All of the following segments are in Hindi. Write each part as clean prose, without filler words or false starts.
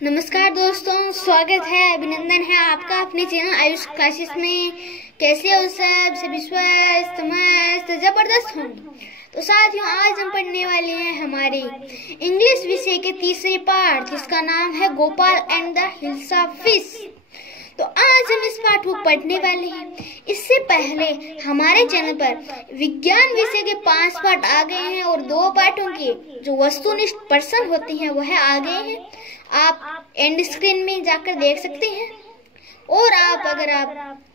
नमस्कार दोस्तों, स्वागत है, अभिनंदन है आपका अपने चैनल आयुष क्लासेस में। कैसे हो सब? सभी स्वस्थ मस्त जबरदस्त होंगे। तो साथियों, आज हम पढ़ने वाले हैं हमारे इंग्लिश विषय के तीसरे पाठ, जिसका नाम है Gopal and the hilsa fish. तो आज हम इस पाठ को पढ़ने वाले हैं। इससे पहले हमारे चैनल पर विज्ञान विषय के 5 पाठ आ गए हैं और 2 पाठों के जो वस्तुनिष्ठ प्रश्न होते हैं वह आ गए हैं। आप एंड स्क्रीन में जाकर देख सकते हैं और अगर आप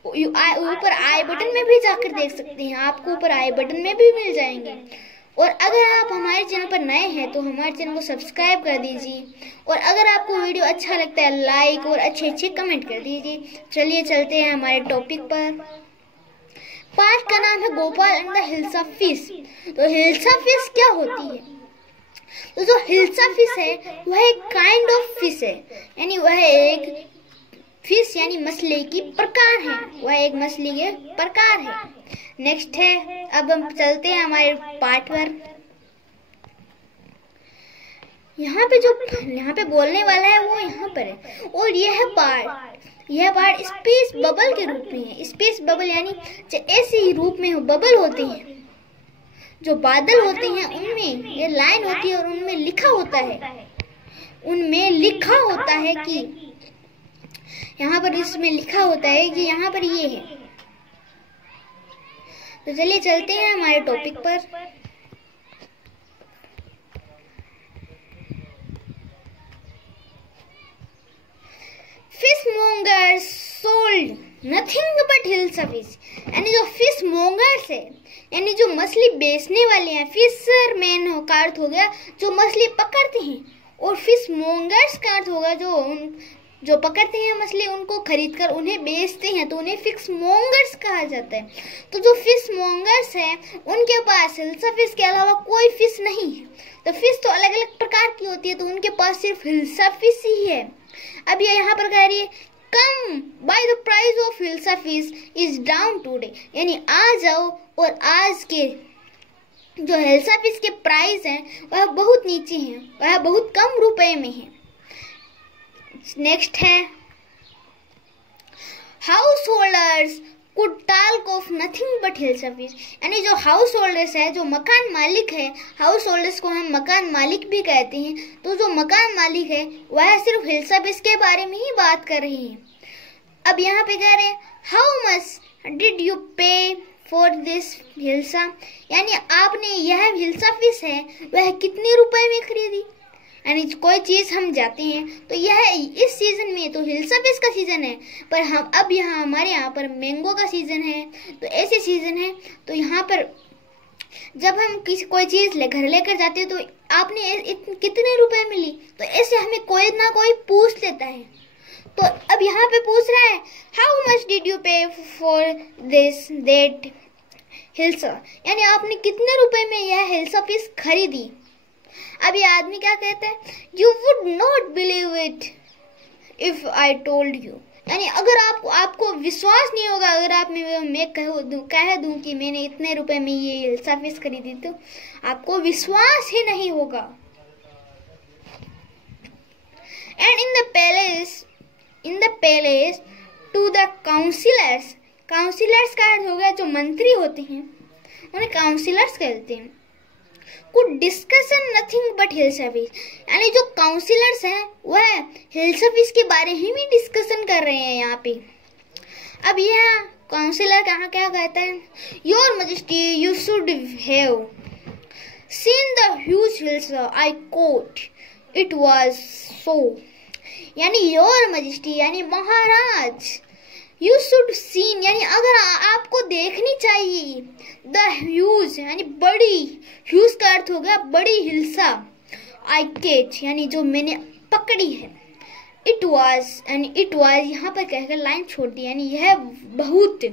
ऊपर आई बटन में भी जाकर देख सकते हैं, आपको ऊपर आई बटन में भी मिल जाएंगे। और अगर आप हमारे चैनल पर नए हैं तो हमारे चैनल को सब्सक्राइब कर दीजिए और अगर आपको वीडियो अच्छा लगता है लाइक और अच्छे कमेंट कर दीजिए। चलिए चलते हैं हमारे टॉपिक पर। पाठ का नाम है Gopal and the hilsa fish. तो हिल्सा फिश क्या होती है? तो जो हिल्सा फिश है वह एक काइंड ऑफ फिश है, यानी वह एक फिश यानी मछली की प्रकार है, वह एक मछली के प्रकार है। नेक्स्ट है, अब हम चलते हैं हमारे पाठ पर। यहाँ पे बोलने वाला है वो यहाँ पर है और यह पार्ट स्पेस बबल के रूप में है। स्पेस बबल यानी ऐसे ही रूप में बबल होते हैं, जो बादल होते हैं उनमें ये लाइन होती है और उनमें लिखा होता है कि यहाँ पर इसमें लिखा होता है कि यहाँ पर ये है। तो चलिए चलते हैं हमारे टॉपिक पर। Fish mongers sold nothing but hilsa fish, यानी जो फिश मॉन्गर्स है यानी जो मछली बेचने वाले हैं, फिशरमैन का अर्थ हो गया जो मछली पकड़ते हैं, और फिश मॉन्गर्स का अर्थ होगा जो पकड़ते हैं मछली, उनको खरीदकर उन्हें बेचते हैं, तो उन्हें फिश मॉन्गर्स कहा जाता है। तो जो फिश मॉन्गर्स है उनके पास हिल्सा फिश के अलावा कोई फिश नहीं है। तो फिश तो अलग अलग प्रकार की होती है, तो उनके पास सिर्फ हिल्सा फिश ही है। अब ये यहाँ पर कह रही है come by the price of hilsa fish is down today, यानी आ जाओ और आज के जो हिल्सा फिश के प्राइस हैं वह बहुत नीचे हैं, वह बहुत कम रुपए में है। नेक्स्ट है, house holders could talk of nothing but hilsa fish, यानी जो हाउस होल्डर्स है, जो मकान मालिक है, हाउस होल्डर्स को हम मकान मालिक भी कहते हैं, तो जो मकान मालिक है वह सिर्फ हिल्सा फिश के बारे में ही बात कर रही है। अब यहाँ पे कह रहे हैं हाउ मच डिड यू पे फॉर दिस हिल्सा, यानी आपने यह हिल्सा फिश है वह कितने रुपए में खरीदी। यानी कोई चीज हम जाते हैं तो यह इस सीजन में तो हिल्सा फिश का सीजन है, पर हम अब यहाँ हमारे यहाँ पर मैंगो का सीजन है, तो ऐसे सीजन है। तो यहाँ पर जब हम कोई चीज घर लेकर जाते हैं तो आपने कितने रुपए मिली, तो ऐसे हमें कोई ना कोई पूछ लेता है। तो अब यहाँ पे पूछ रहा है हाउ मच डिड यू पे फॉर दिस दैट हिल्सा, यानी आपने कितने रुपए में यह हिल्सा फिश खरीदी। अब ये आदमी क्या कहता है, you would not believe it if I told you, यानी अगर आपको विश्वास नहीं होगा अगर मैं कह दूं कि मैंने इतने रुपए में ये हिल्सा फिश खरीदी, तो आपको विश्वास ही नहीं होगा। And in the palace to the councillors का अर्थ हो गया जो मंत्री होते हैं, उन्हें काउंसिलर्स कहते हैं। Could discussion nothing but hilsa fish, यानी जो काउंसिलर्स हैं वह हिल्सा फिश के बारे ही में डिस्कशन कर रहे हैं यहाँ पे। अब यह काउंसिलर कहाँ क्या कहता है, your majesty you should have seen the huge hilsa, I quote it was so, यानी योर मैजेस्टी यानी महाराज, यू शुड सीन यानी अगर आपको देखनी चाहिए, द ह्यूज यानी बड़ी, ह्यूज का अर्थ हो गया बड़ी हिल्सा, आई केच यानी जो मैंने पकड़ी है, इट वाज यानी इट वाज यहाँ पर कहकर लाइन छोड़ दी, यानी यह बहुत,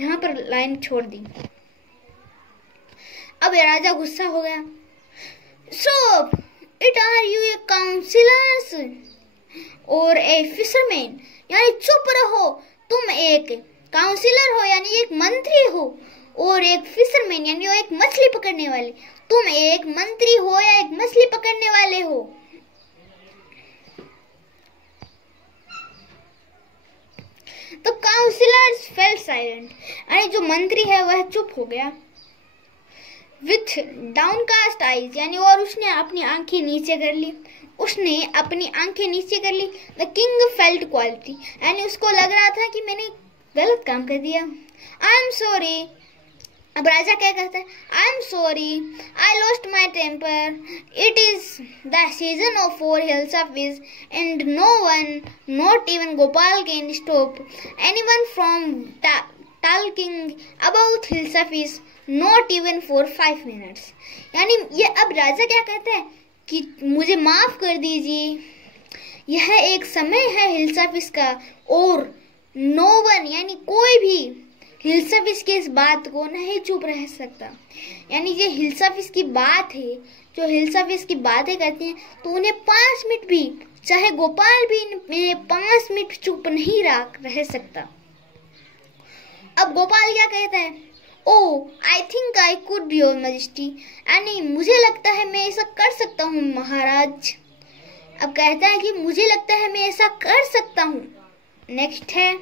यहाँ पर लाइन छोड़ दी। अब राजा गुस्सा हो गया, so it are you a councillors or a fisherman, यानी चुप रहो, तुम एक काउंसिलर हो यानी एक मंत्री हो, और एक फिशरमैन यानी वो एक मछली पकड़ने वाले। तुम एक मंत्री हो या एक मछली पकड़ने वाले हो? तो काउंसिलर्स फेल साइलेंट, यानी जो मंत्री है वह चुप हो गया। विथ डाउनकास्ट आईज, यानी और उसने अपनी आंखें नीचे कर ली, द किंग फेल्ट क्वालिटी, यानी उसको लग रहा था कि मैंने गलत काम कर दिया। आई एम सॉरी, अब राजा क्या कहता है? I am sorry, I lost my temper, it is the season of 4 hills of fish and no one, not even Gopal, can stop anyone from talking about hills of fish, not even for 5 minutes। यानी ये अब राजा क्या कहता है कि मुझे माफ कर दीजिए, यह एक समय है हिल्स ऑफ फिश का, और नो वन यानी कोई भी हिल्स ऑफ फिश की इस बात को नहीं चुप रह सकता। यानी ये हिल्स ऑफ फिश की बात है, जो हिल्स ऑफ फिश की बातें करती हैं, तो उन्हें 5 मिनट भी, चाहे गोपाल भी इन्हें 5 मिनट चुप नहीं रह सकता। अब गोपाल क्या कहता है? Oh I think I could your majesty, यानी मुझे लगता है मैं ऐसा कर सकता हूँ महाराज। अब कहता है कि मुझे लगता है मैं ऐसा कर सकता हूँ। नेक्स्ट है,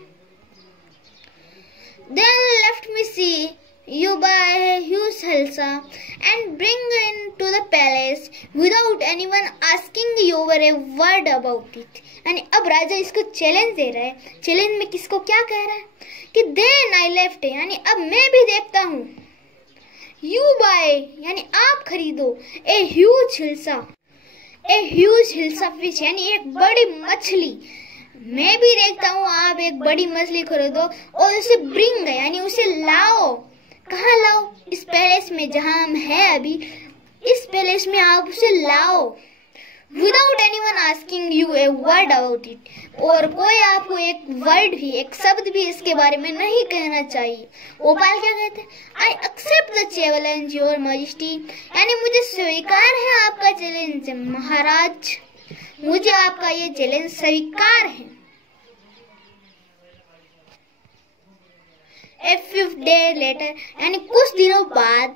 then left me see you by a huge hilsa and bring into the palace without anyone asking you a word about it। यानी अब राजा इसको चैलेंज दे रहा है। चैलेंज में किसको क्या कह रहा है कि then I left, यानी अब मैं भी देखता हूँ, you buy यानी आप खरीदो, a huge hilsa fish यानी एक बड़ी मछली, मैं भी देखता हूँ आप एक बड़ी मछली खरीदो और उसे ब्रिंग यानी उसे लाओ। कहाँ लाओ? इस पैलेस में जहाँ हम हैं अभी, इस पैलेस में आप उसे लाओ। Without anyone asking U a word about it, और कोई आपको एक वर्ड भी, एक शब्द भी इसके बारे में नहीं कहना चाहिए। गोपाल क्या कहते हैं? I accept the challenge your majesty, यानी मुझे स्वीकार है आपका चैलेंज महाराज, मुझे आपका ये चैलेंज स्वीकार है। A few days later, यानी कुछ दिनों बाद,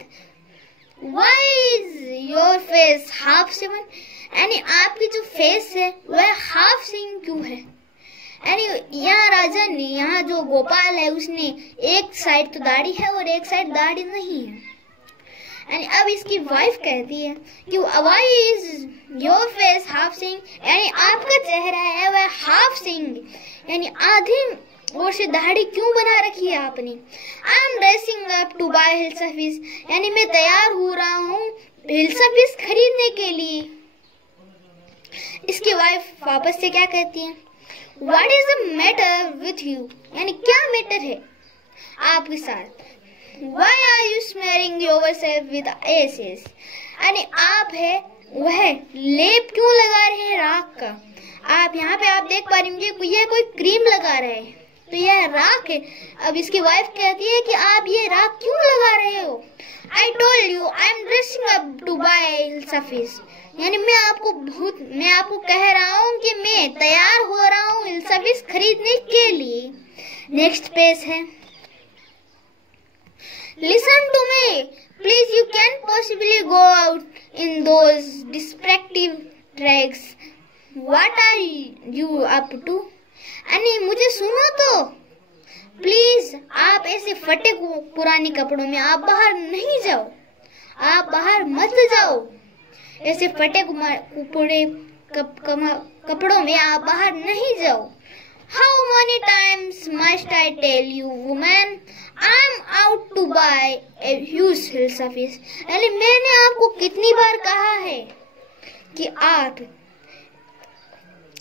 why is your face half seven, यानी आपकी जो फेस है वह हाफ सिंग क्यों है? यानी यहाँ राजा ने, यहाँ जो गोपाल है उसने एक साइड तो दाढ़ी है और एक साइड दाढ़ी नहीं है। यानी अब इसकी वाइफ कहती है कि why is your face half सिंग, यानी आपका चेहरा है वह हाफ सिंग, यानी आधी और से दाढ़ी क्यों बना रखी है आपने? I am dressing up to buy hills of fish, यानी मैं तैयार हो रहा हूँ हिल्स ऑफ फिश खरीदने के लिए। इसकी वाइफ वापस से क्या कहती है? What is the matter with you, यानी क्या मैटर है आपके साथ? Why are you smearing yourself with ashes, यानी आप है वह लेप क्यों लगा रहे हैं राख का? आप यहाँ पे आप देख पा रही होंगे यह कोई क्रीम लगा रहे हैं, तो यह राख है। अब इसकी वाइफ कहती है कि आप ये राख क्यों लगा रहे हो? I told you I am dressing up to buy hills of fish, यानी मैं आपको कह रहा हूँ कि मैं तैयार हो रहा हूँ हिल्स ऑफ फिश खरीदने के लिए। नेक्स्ट पेज है, listen to me please, you can possibly go out in those distractive tracks, what are you up to, यानी मुझे सुनो तो प्लीज, आप ऐसे फटे पुराने कपड़ों में आप बाहर नहीं जाओ, आप बाहर मत जाओ, ऐसे फटे पुराने कपड़ों में आप बाहर नहीं जाओ। How many times must I tell you women, I am out to buy a huge hills of fish, यानी मैंने आपको कितनी बार कहा है कि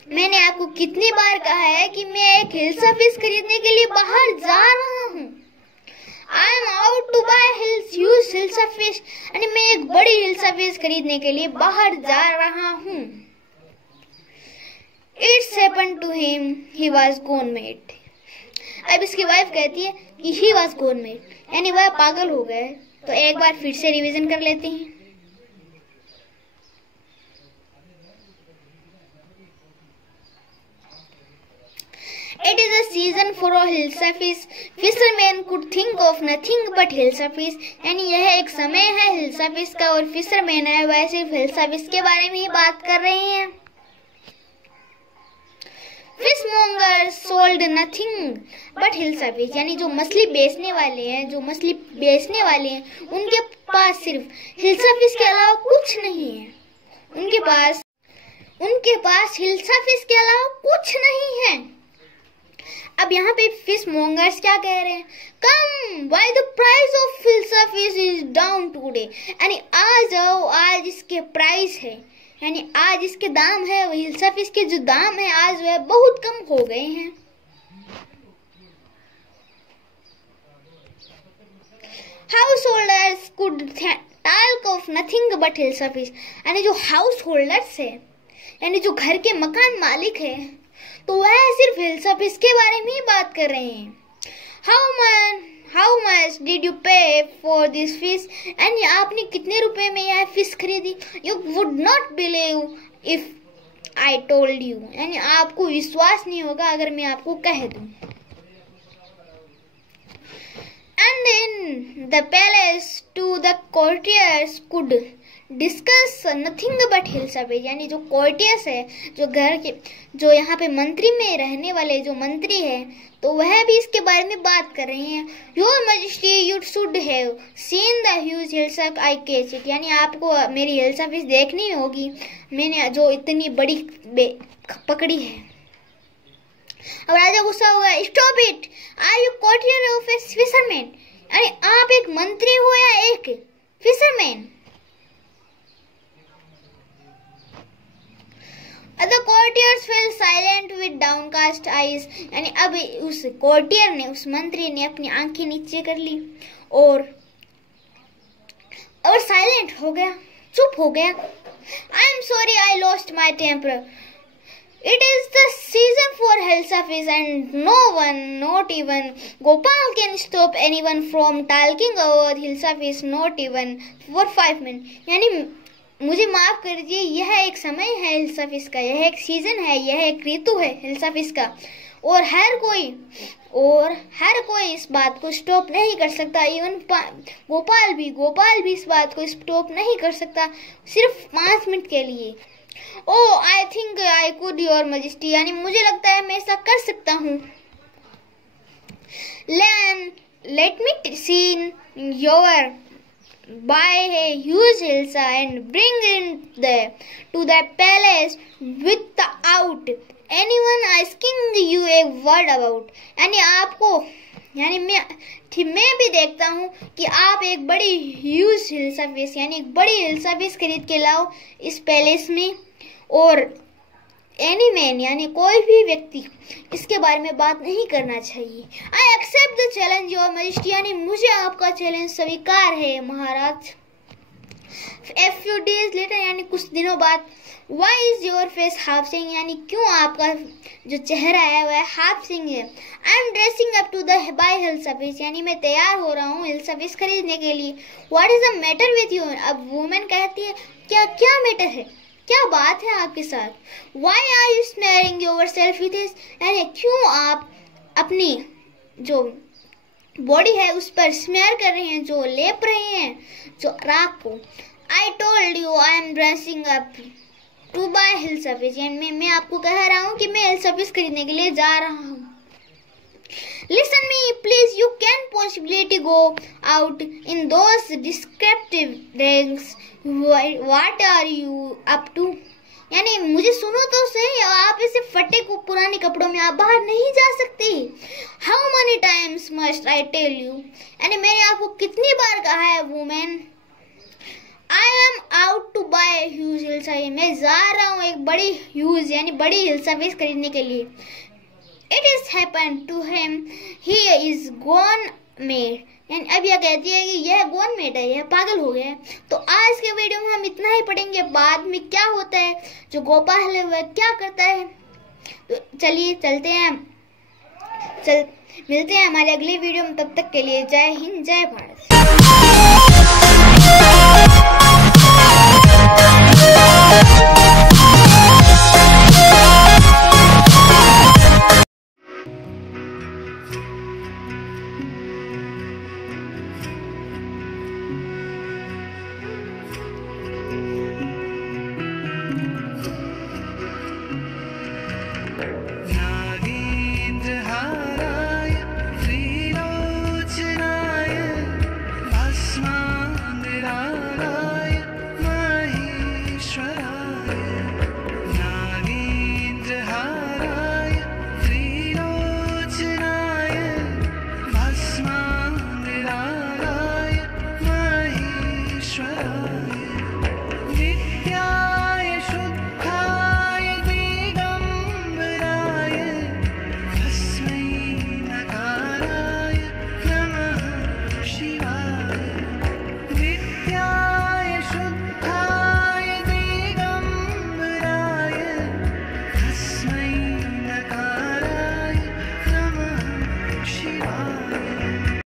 मैंने आपको कितनी बार कहा है कि मैं एक हिल्स ऑफ फिश खरीदने के लिए बाहर जा रहा हूँ। I am out to buy huge hills of fish, यानी मैं एक बड़ी हिल्स ऑफ फिश खरीदने के लिए बाहर जा रहा हूँ। It's happened to him, he was gone mad. अब इसकी वाइफ कहती है कि ही वाज गॉन मैड, यानी वह पागल हो गए। तो एक बार फिर से रिवीजन कर लेते हैं। It is a season for a hill surface. Fishermen could think of nothing but hill surface. यानी यह एक समय है हिल सर्फिस का और फिशरमैन है वह सिर्फ हिल सर्फिस के बारे में ही बात कर रहे हैं। Fishmongers sold nothing but hill surface. यानी जो मछली बेचने वाले हैं उनके पास सिर्फ हिल सर्फिस के अलावा कुछ नहीं है। उनके पास हिल सर्फिस के अलावा कुछ नहीं है। अब यहाँ पे फिश मॉन्गर्स क्या कह रहे हैं? Come why the price of hill surface is down today. यानी आ जाओ, आज इसके प्राइस है, यानी आज इसके दाम है, हिल सर्फिस के जो दाम है आज वह बहुत कम हो गए हैं। House holders could talk of nothing but hill surface. यानी जो हाउस होल्डर्स है, यानी जो घर के मकान मालिक है, तो वह सिर्फ हिल सर्फिस के बारे में ही बात कर रहे हैं। हाउ मच डिड यू पे फॉर दिस फिश। यानी आपने कितने रुपए में यह फिश खरीदी? You would not believe if I told you. यानी आपको विश्वास नहीं होगा अगर मैं आपको कह दूं। And in the palace to the courtiers could discuss nothing but hill surface। यानी जो courtiers है, जो यहाँ पे मंत्री में रहने वाले जो मंत्री है, तो वह भी इसके बारे में बात कर रहे हैं। Your Majesty, you should have seen the huge hill surface I catch it। यानी आपको मेरी हिल सर्फिस देखनी होगी, मैंने जो इतनी बड़ी पकड़ी है। अब राजा गुस्सा हुआ। Stop it, are you courtier of a fisherman. यानी आप एक मंत्री हो या एक fisherman? The courtiers fell silent with downcast eyes। यानी अब उस कोर्टियर ने, उस मंत्री ने अपनी आंखें नीचे कर ली और साइलेंट हो गया, चुप हो गया। I am sorry I lost my temper. It is the season for hill surface and no one, not even Gopal, can stop anyone from talking about hill surface, not even for 5 minutes। यानी मुझे माफ कर दीजिए, यह एक समय है हिल सर्फिस का, यह एक सीजन है, यह एक ऋतु है हिल सर्फिस का, और हर कोई इस बात को स्टॉप नहीं कर सकता। इवन गोपाल भी इस बात को स्टॉप नहीं कर सकता, सिर्फ 5 मिनट के लिए। Oh I think I could your majesty. यानी मुझे लगता है मैं ऐसा कर सकता हूँ। Let me see your buy a huge hilsa and bring it to the palace without anyone asking you a word about। यानी मैं भी देखता हूँ कि आप एक बड़ी ह्यूज हिल सर्फिस, यानी एक बड़ी हिल सर्फिस खरीद के लाओ इस पैलेस में, और एनी मैन यानी कोई भी व्यक्ति इसके बारे में बात नहीं करना चाहिए। I accept the challenge your majesty. यानी मुझे आपका चैलेंज स्वीकार है महाराज। A few days later, यानी कुछ दिनों बाद, Why is your face half sing। यानी क्यों आपका जो चेहरा है वह हाफ सिंग है। I am dressing up to the buy hill surface। यानी मैं तैयार हो रहा हूँ हिल सर्फिस खरीदने के लिए। What is the matter with you। अब वुमेन कहती है क्या मैटर है, क्या बात है आपके साथ। Why are you smearing yourself with this। यानी क्यों आप अपनी जो बॉडी है उस पर स्मेयर कर रहे हैं, जो लेप रहे हैं, जो राख को। I told you I am dressing up to buy hill surface। यानी मैं आपको कह रहा हूँ कि मैं हिल सर्फिस खरीदने के लिए जा रहा हूँ। Listen me please, you can possibly go out in those descriptive ranks। What are you up to। यानी मुझे सुनो तो सही, आप ऐसे फटे को पुराने कपड़ों में आप बाहर नहीं जा सकती। How many times must I tell you। यानी मैंने आपको कितनी बार कहा है women. I am out to buy a huge hill surface। मैं जा रहा हूँ एक बड़ी ह्यूज यानी बड़ी हिल सर्फिस खरीदने के लिए। It is happened to him, he is gone mad। यानी अब यह कहती है कि यह गॉन मेड है, यह पागल हो गया है। तो आज के वीडियो में हम इतना ही पढ़ेंगे, बाद में क्या होता है, जो गोपाल है वह क्या करता है। तो चलिए चलते हैं, मिलते हैं हमारे अगले वीडियो में। तब तक के लिए जय हिंद, जय भारत।